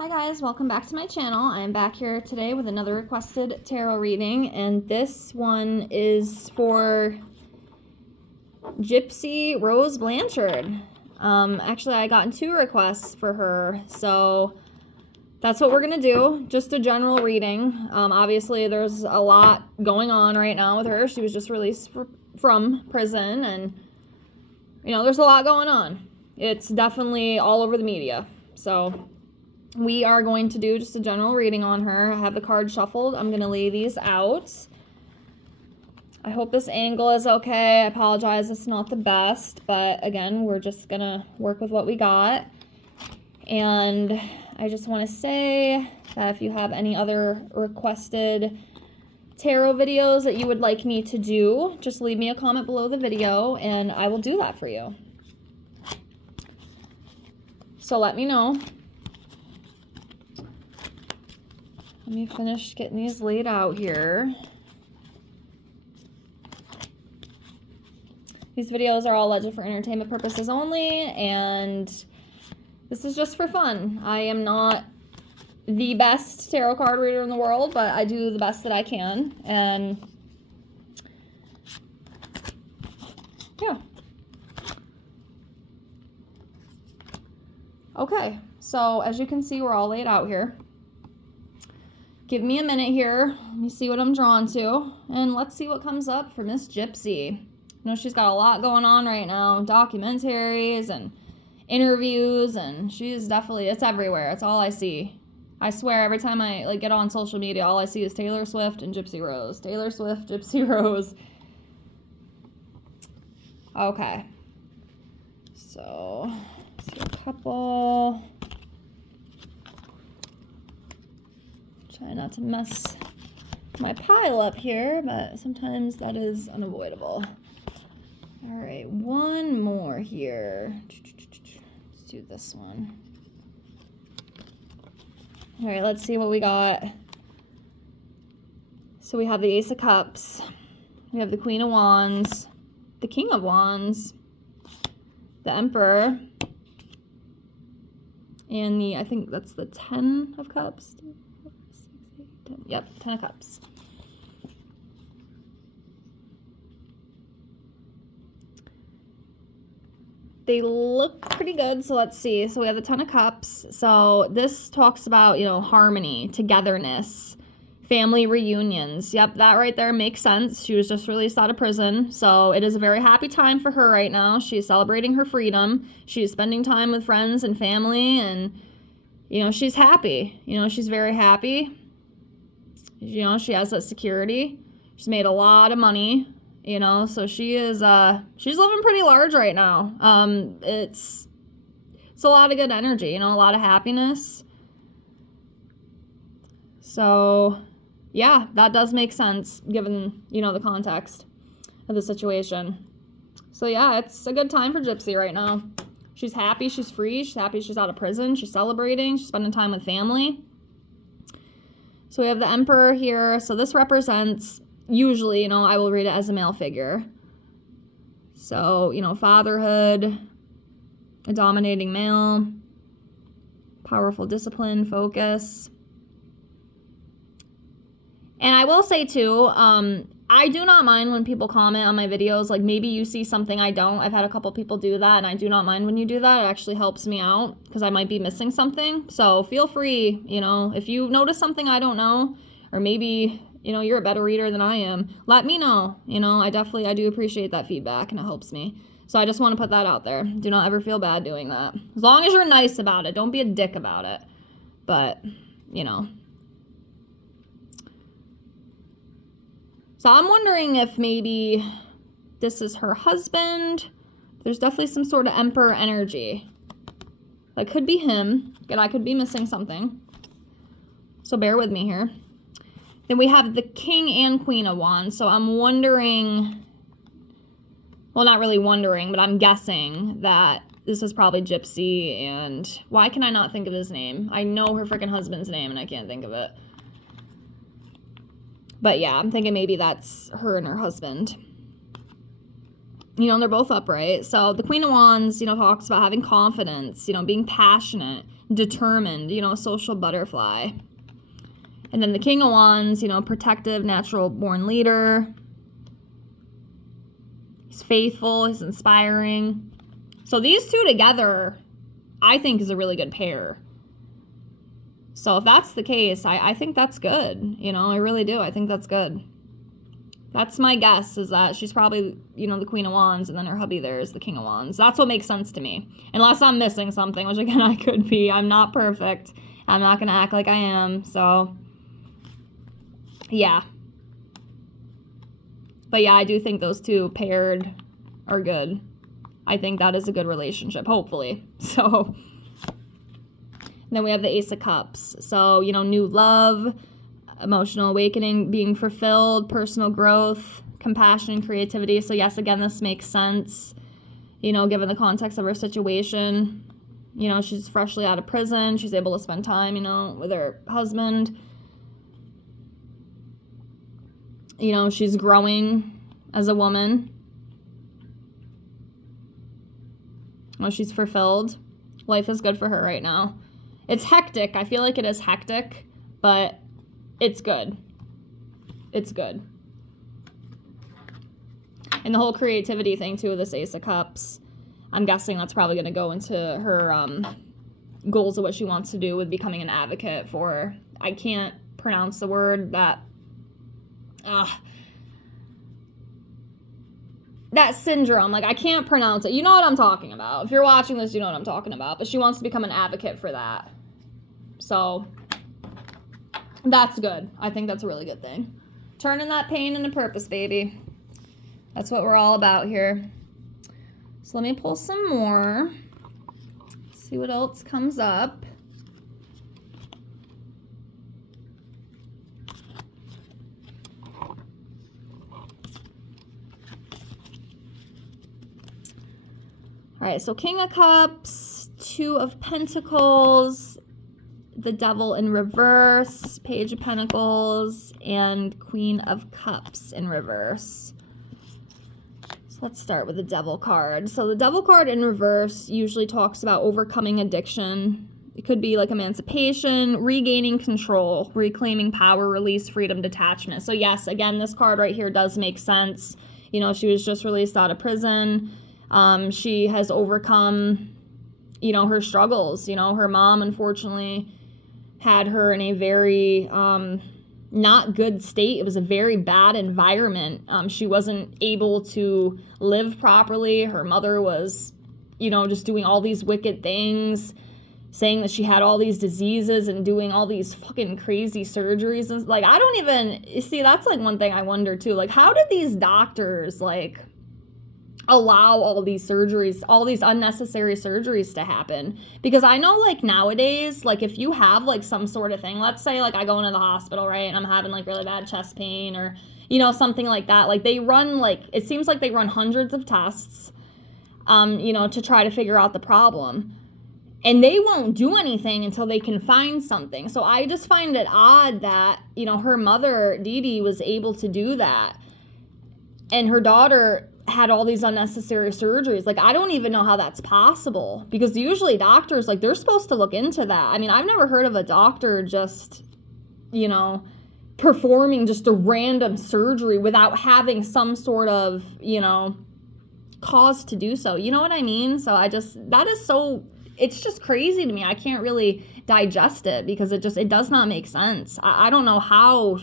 Hi guys, welcome back to my channel. I'm back here today with another requested tarot reading, and this one is for Gypsy Rose Blanchard. Actually, I got 2 requests for her, so that's what we're gonna do. Just a general reading. Obviously, there's a lot going on right now with her. She was just released from prison, and there's a lot going on. It's definitely all over the media. So we are going to do just a general reading on her. I have the cards shuffled. I'm going to lay these out. I hope this angle is okay. I apologize, it's not the best, but again, we're just going to work with what we got. And I just want to say that if you have any other requested tarot videos that you would like me to do, just leave me a comment below the video and I will do that for you. So let me know. Let me finish getting these laid out here. These videos are all alleged for entertainment purposes only, and this is just for fun. I am not the best tarot card reader in the world, but I do the best that I can, and yeah. Okay, so as you can see, we're all laid out here. Give me a minute here. Let me see what I'm drawn to. And let's see what comes up for Miss Gypsy. She's got a lot going on right now. Documentaries and interviews. And she's definitely, it's everywhere. It's all I see. I swear every time I get on social media, all I see is Taylor Swift and Gypsy Rose. Taylor Swift, Gypsy Rose. Okay. So, let's see a couple. Try not to mess my pile up here, but sometimes that is unavoidable. All right, one more here. Let's do this one. All right, let's see what we got. So we have the Ace of Cups. We have the Queen of Wands, the King of Wands, the Emperor, and I think that's the 10 of Cups. Yep, 10 of Cups. They look pretty good, so let's see. So we have the 10 of Cups. So this talks about, harmony, togetherness, family reunions. Yep, that right there makes sense. She was just released out of prison, so it is a very happy time for her right now. She's celebrating her freedom. She's spending time with friends and family, and, she's happy. She's very happy. She has that security. She's made a lot of money, so she is, she's living pretty large right now. It's a lot of good energy, a lot of happiness. So, yeah, that does make sense given, the context of the situation. So, yeah, it's a good time for Gypsy right now. She's happy, she's free, she's happy she's out of prison, she's celebrating, she's spending time with family. So we have the Emperor here. So this represents, usually, I will read it as a male figure. So, fatherhood, a dominating male, powerful discipline, focus. And I will say, too, I do not mind when people comment on my videos, like maybe you see something I don't. I've had a couple people do that, and I do not mind when you do that. It actually helps me out because I might be missing something. So feel free, if you notice something I don't know, or maybe, you're a better reader than I am, let me know. I do appreciate that feedback, and it helps me. So I just want to put that out there. Do not ever feel bad doing that. As long as you're nice about it. Don't be a dick about it. But, So I'm wondering if maybe this is her husband. There's definitely some sort of Emperor energy. That could be him. And I could be missing something. So bear with me here. Then we have the King and Queen of Wands. So I'm wondering, well, not really wondering, but I'm guessing that this is probably Gypsy. And why can I not think of his name? I know her freaking husband's name and I can't think of it. But yeah, I'm thinking maybe that's her and her husband. They're both upright. So the Queen of Wands, talks about having confidence, being passionate, determined, you know, a social butterfly. And then the King of Wands, you know, protective, natural born leader. He's faithful, he's inspiring. So these two together, I think, is a really good pair. So if that's the case, I think that's good. You know, I really do. I think that's good. That's my guess, is that she's probably, you know, the Queen of Wands, and then her hubby there is the King of Wands. That's what makes sense to me. Unless I'm missing something, which again, I could be. I'm not perfect. I'm not going to act like I am. So, yeah. But yeah, I do think those two paired are good. I think that is a good relationship, hopefully. So, then we have the Ace of Cups. So, you know, new love, emotional awakening, being fulfilled, personal growth, compassion, creativity. So yes, again, this makes sense, you know, given the context of her situation. You know, she's freshly out of prison. She's able to spend time, you know, with her husband. You know, she's growing as a woman. Well, she's fulfilled. Life is good for her right now. It's hectic. I feel like it is hectic, but it's good. It's good. And the whole creativity thing, too, this Ace of Cups, I'm guessing that's probably going to go into her goals of what she wants to do with becoming an advocate for, I can't pronounce the word, that syndrome. Like, I can't pronounce it. You know what I'm talking about. If you're watching this, you know what I'm talking about. But she wants to become an advocate for that. So that's good. I think that's a really good thing. Turning that pain into purpose, baby. That's what we're all about here. So let me pull some more. See what else comes up. All right, so King of Cups, Two of Pentacles, the Devil in reverse, Page of Pentacles, and Queen of Cups in reverse. So let's start with the Devil card. So the Devil card in reverse usually talks about overcoming addiction. It could be like emancipation, regaining control, reclaiming power, release, freedom, detachment. So yes, again, this card right here does make sense. You know, she was just released out of prison. She has overcome, you know, her struggles. You know, her mom, unfortunately, had her in a very not good state. It was a very bad environment. She wasn't able to live properly. Her mother was, you know, just doing all these wicked things, saying that she had all these diseases and doing all these fucking crazy surgeries. And like, I don't even, see, that's like one thing I wonder too. Like, how did these doctors, like, allow all these surgeries, all these unnecessary surgeries to happen? Because I know, like, nowadays, like, if you have, like, some sort of thing, let's say, like, I go into the hospital, right, and I'm having, like, really bad chest pain or, you know, something like that. Like, they run, like, it seems like they run hundreds of tests, you know, to try to figure out the problem. And they won't do anything until they can find something. So I just find it odd that, you know, her mother, Dee Dee, was able to do that. And her daughter had all these unnecessary surgeries. Like, I don't even know how that's possible, because usually doctors, like, they're supposed to look into that. I mean, I've never heard of a doctor just, you know, performing just a random surgery without having some sort of, you know, cause to do so. You know what I mean? So that is so, it's just crazy to me. I can't really digest it, because it does not make sense. I don't know how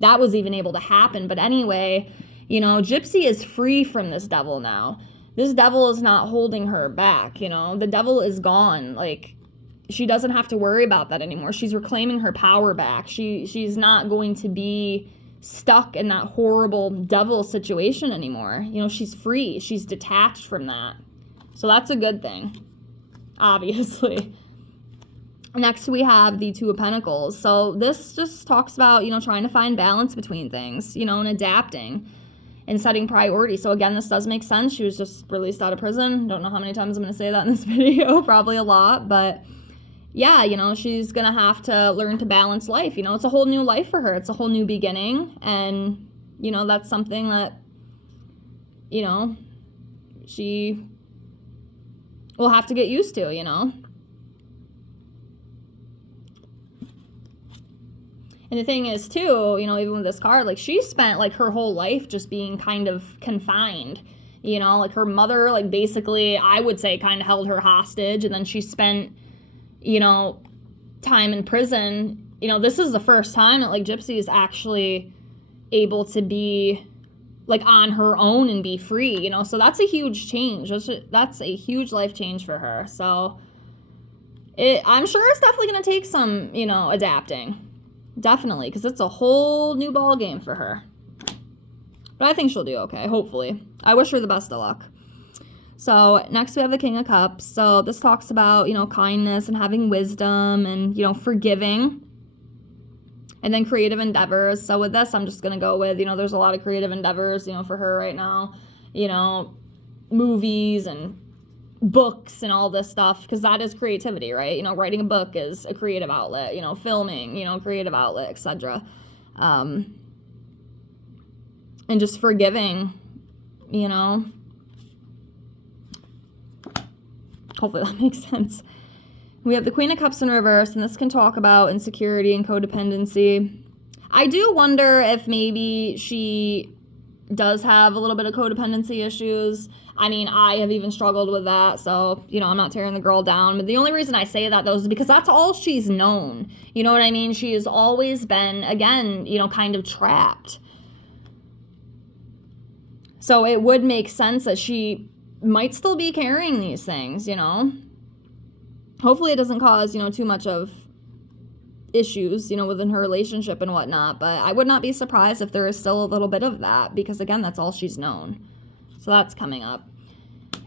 that was even able to happen. But anyway, you know, Gypsy is free from this devil now. This devil is not holding her back, you know. The devil is gone. Like, she doesn't have to worry about that anymore. She's reclaiming her power back. She's not going to be stuck in that horrible devil situation anymore. You know, she's free. She's detached from that. So that's a good thing, obviously. Next, we have the Two of Pentacles. So this just talks about, you know, trying to find balance between things, you know, and adapting and setting priorities. So again, this does make sense. She was just released out of prison. Don't know how many times I'm going to say that in this video. Probably a lot. But yeah, you know, she's going to have to learn to balance life. You know, it's a whole new life for her. It's a whole new beginning. And, you know, that's something that, you know, she will have to get used to, you know. And the thing is, too, you know, even with this card, like, she spent, like, her whole life just being kind of confined. You know, like, her mother, like, basically, I would say, kind of held her hostage. And then she spent, you know, time in prison. You know, this is the first time that, like, Gypsy is actually able to be, like, on her own and be free, you know. So that's a huge change. That's a huge life change for her. So I'm sure it's definitely going to take some, you know, adapting. Definitely, because it's a whole new ball game for her. But I think she'll do okay, hopefully. I wish her the best of luck. So next we have the King of Cups. So this talks about, you know, kindness and having wisdom and, you know, forgiving. And then creative endeavors. So with this, I'm just going to go with, you know, there's a lot of creative endeavors, you know, for her right now. You know, movies and books and all this stuff, because that is creativity, right? You know, writing a book is a creative outlet, you know, filming, you know, creative outlet, etc. And just forgiving, you know. Hopefully that makes sense. We have the Queen of Cups in reverse, and this can talk about insecurity and codependency. I do wonder if maybe she does have a little bit of codependency issues. I mean, I have even struggled with that, so, you know, I'm not tearing the girl down. But the only reason I say that, though, is because that's all she's known. You know what I mean? She has always been, again, you know, kind of trapped. So it would make sense that she might still be carrying these things, you know? Hopefully it doesn't cause, you know, too much of issues, you know, within her relationship and whatnot. But I would not be surprised if there is still a little bit of that, because, again, that's all she's known. So that's coming up.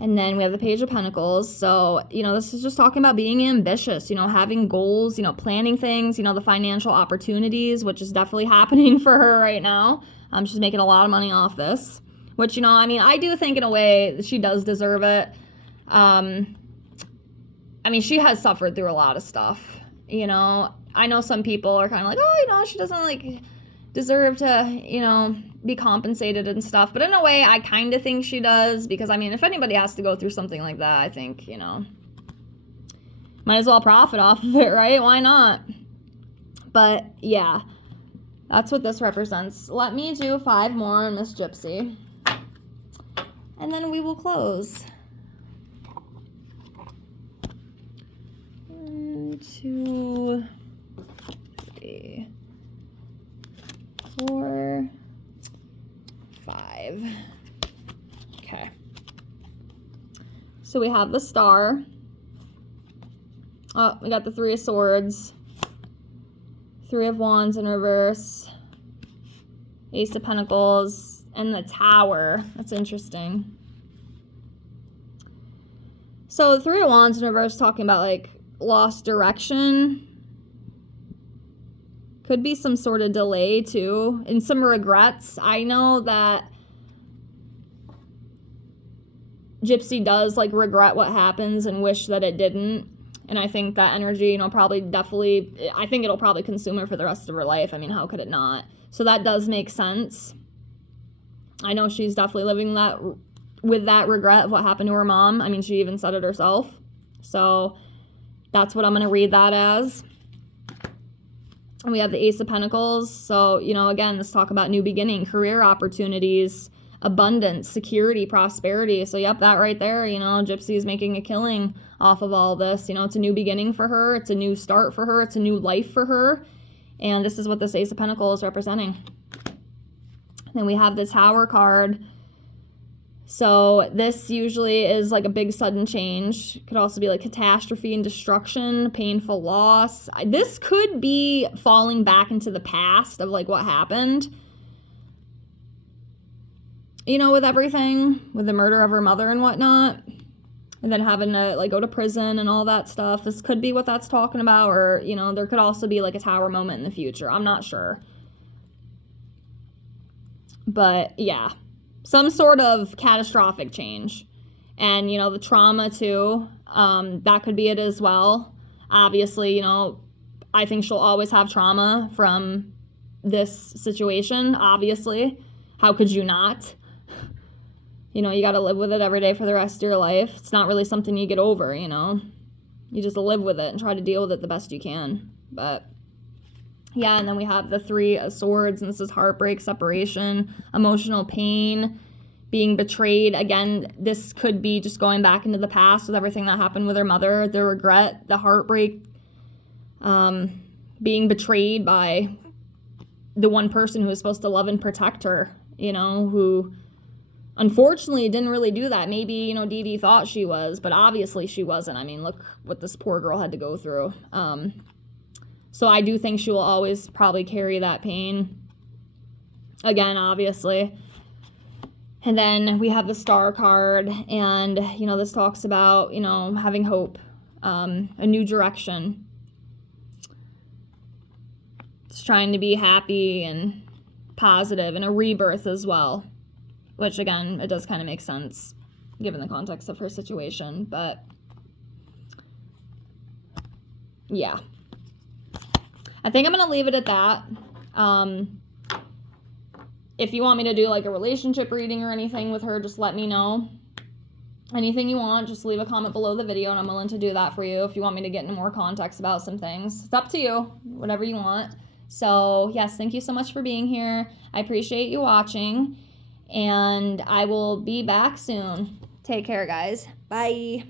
And then we have the Page of Pentacles. So, you know, this is just talking about being ambitious, you know, having goals, you know, planning things, you know, the financial opportunities, which is definitely happening for her right now. She's making a lot of money off this, which, you know, I mean, I do think in a way she does deserve it. I mean, she has suffered through a lot of stuff, you know. I know some people are kind of like, oh, you know, she doesn't, like, deserve to, you know, be compensated and stuff. But in a way, I kind of think she does, because, I mean, if anybody has to go through something like that, I think, you know, might as well profit off of it, right? Why not? But, yeah, that's what this represents. Let me do 5 more on Miss Gypsy, and then we will close. 1, 2, 3, 4, 5. Okay. So we have the Star. Oh, we got the 3 of Swords. 3 of Wands in reverse. Ace of Pentacles. And the Tower. That's interesting. So the 3 of Wands in reverse, talking about, like, lost direction. Could be some sort of delay, too, and some regrets. I know that Gypsy does, like, regret what happens and wish that it didn't. And I think that energy, you know, I think it'll probably consume her for the rest of her life. I mean, how could it not? So that does make sense. I know she's definitely living with that regret of what happened to her mom. I mean, she even said it herself. So that's what I'm going to read that as. And we have the Ace of Pentacles. So, you know, again, let's talk about new beginning, career opportunities, abundance, security, prosperity. So, yep, that right there, you know, Gypsy is making a killing off of all this. You know, it's a new beginning for her. It's a new start for her. It's a new life for her. And this is what this Ace of Pentacles is representing. Then we have the Tower card. So this usually is like a big sudden change. It could also be like catastrophe and destruction, painful loss. This could be falling back into the past of like what happened. You know, with everything, with the murder of her mother and whatnot. And then having to like go to prison and all that stuff. This could be what that's talking about. Or, you know, there could also be like a Tower moment in the future. I'm not sure. But yeah. Some sort of catastrophic change. And, you know, the trauma, too, that could be it as well. Obviously, you know, I think she'll always have trauma from this situation, obviously. How could you not? You know, you got to live with it every day for the rest of your life. It's not really something you get over, you know. You just live with it and try to deal with it the best you can. But Yeah, and then we have the 3 of Swords, and this is heartbreak, separation, emotional pain, being betrayed. Again, this could be just going back into the past with everything that happened with her mother, the regret, the heartbreak, being betrayed by the one person who was supposed to love and protect her, you know, who unfortunately didn't really do that. Maybe, you know, Dee Dee thought she was, but obviously she wasn't. I mean, look what this poor girl had to go through. So I do think she will always probably carry that pain. Again, obviously. And then we have the Star card, and, you know, this talks about, you know, having hope, a new direction. Just trying to be happy and positive, and a rebirth as well, which, again, it does kind of make sense given the context of her situation, but yeah. I think I'm going to leave it at that. If you want me to do like a relationship reading or anything with her, just let me know. Anything you want, just leave a comment below the video, and I'm willing to do that for you. If you want me to get into more context about some things, it's up to you, whatever you want. So yes, thank you so much for being here. I appreciate you watching, and I will be back soon. Take care, guys. Bye.